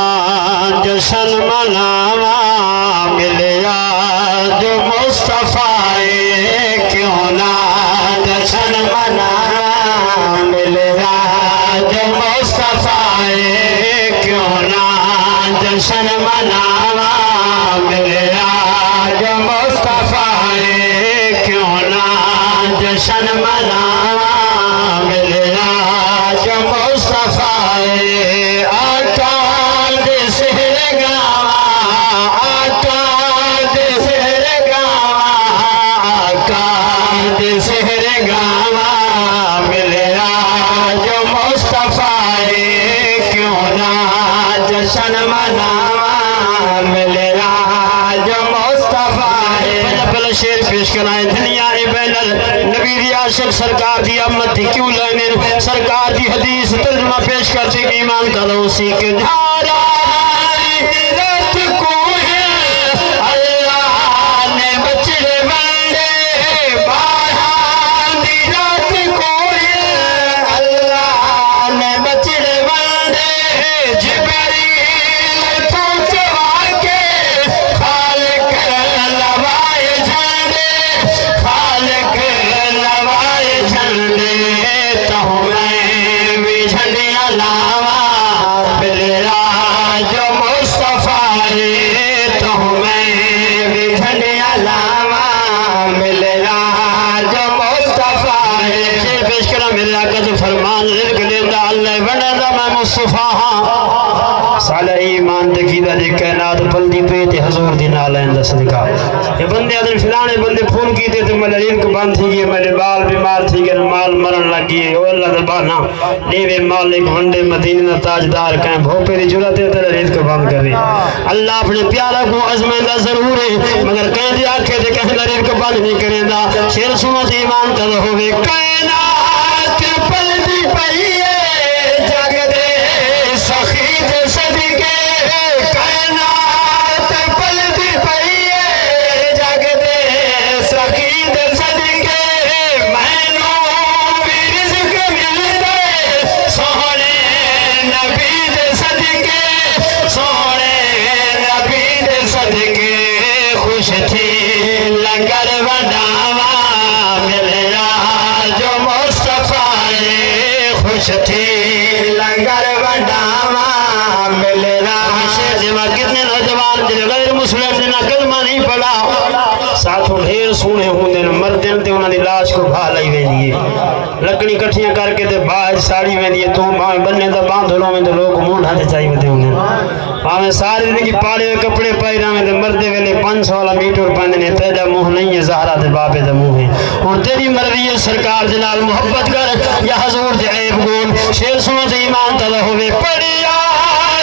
جشن مناوا ملیا جو مصطفیٰ کیوں نہ جشن مناوا ملیا جو مصطفیٰ کیوں نہ جشن مناوا ملیا جو مصطفیٰ کیوں نہ جشن مناوا ملیا جو مصطفیٰ سرکار دی امت دی کیوں لائنیں سرکار دی حدیث ترجمہ پیش کرتے کہ ایمان کا لو اسی کے دھارا رت کو ہے اللہ نے بچڑے بندے بارہاں دی رات کو ہے اللہ نے بچڑے بندے جبریل تو چوا کے خالق لوائے جھنڈے خالق ایمان دکیدہ دے کائنات پلدی پیتے حضور دی نالین دا صدقہ یہ بندے ادھر فلانے بندے پھون کیتے تو میں لرین کو بند تھی گئے میں بال بیمار تھی گئے مال مرن لگ گئے او اللہ دربانا نیوے مالک ونڈے مدینہ تاجدار کہیں بھوپے دی جرات ہے تو لرین کو بند کر رہے اللہ اپنے پیارہ کو عظمائندہ ضرور ہے مگر کہیں دی آنکھیں دے کہیں لرین کو بند نہیں کریں دا شیر سنت ایمان تا ہوئے کائنات پلدی پئیے جگ دے سخی دے صدقے کائنات پلدی پئیے جگ دے سخی دے صدقے مینوں بھی رزق ملدے سونے نبی دے صدقے سونے نبی دے صدقے خوش تھی لنگر بناوا ملیا جو مصطفیٰ خوش تھی لنگر بناوا ملیا کتنے نوجوان جنہیں غیر مسلم نے کلمہ نہیں پڑھا ساتھوں ڈھیر سونے ہوں دن مردن تے انہوں نے لاش کو بھا لائی وے دیئے لکڑی کٹھیاں کر کے تے باہر ساڑی وے دیئے تو باہیں بننے دا باندھلوں میں تے لوگ مونڈھا تے چاہی ہوتے ہوں باہیں سارے دن کی پاڑے ہوئے کپڑے پائی رہا میں تے مردے ویلے 500 میٹر پاندنے تیجا موہ نہیں ہے زہرہ تے باپے تے موہ ہے اور تیری مرضی ہے سرکار جلال محبت کر یا حضور دے عیب گون شیر سنت ایمان تلہ ہوئے پڑیا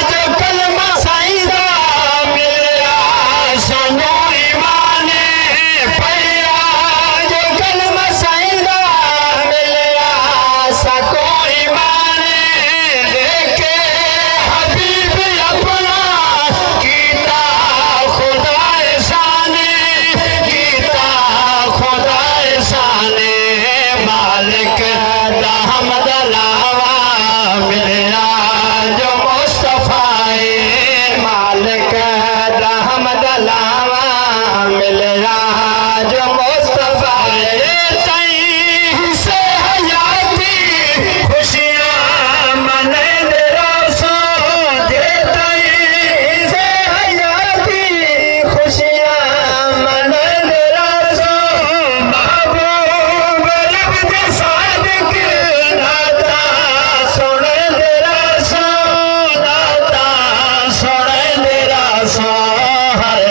جو کلمہ سائیدہ ملیا سنو ایمان پڑیا جو کلمہ سائیدہ ملیا سکو ایمان دیکھے حبیب اپنا کیتا خدا احسان کیتا خدا احسان مالک دا حمد علاوہ ملیا جو مصطفیٰ مالک دا حمد علاوہ ملیا جو مصطفیٰ تئیں سے حیاتی خوشیاں منے دے رسول دے تئیں سے حیاتی خوشیاں منے دے رسول محبوب رب دے صادق ناتا سنے دے رسول ناتا سنے دے رسول ہر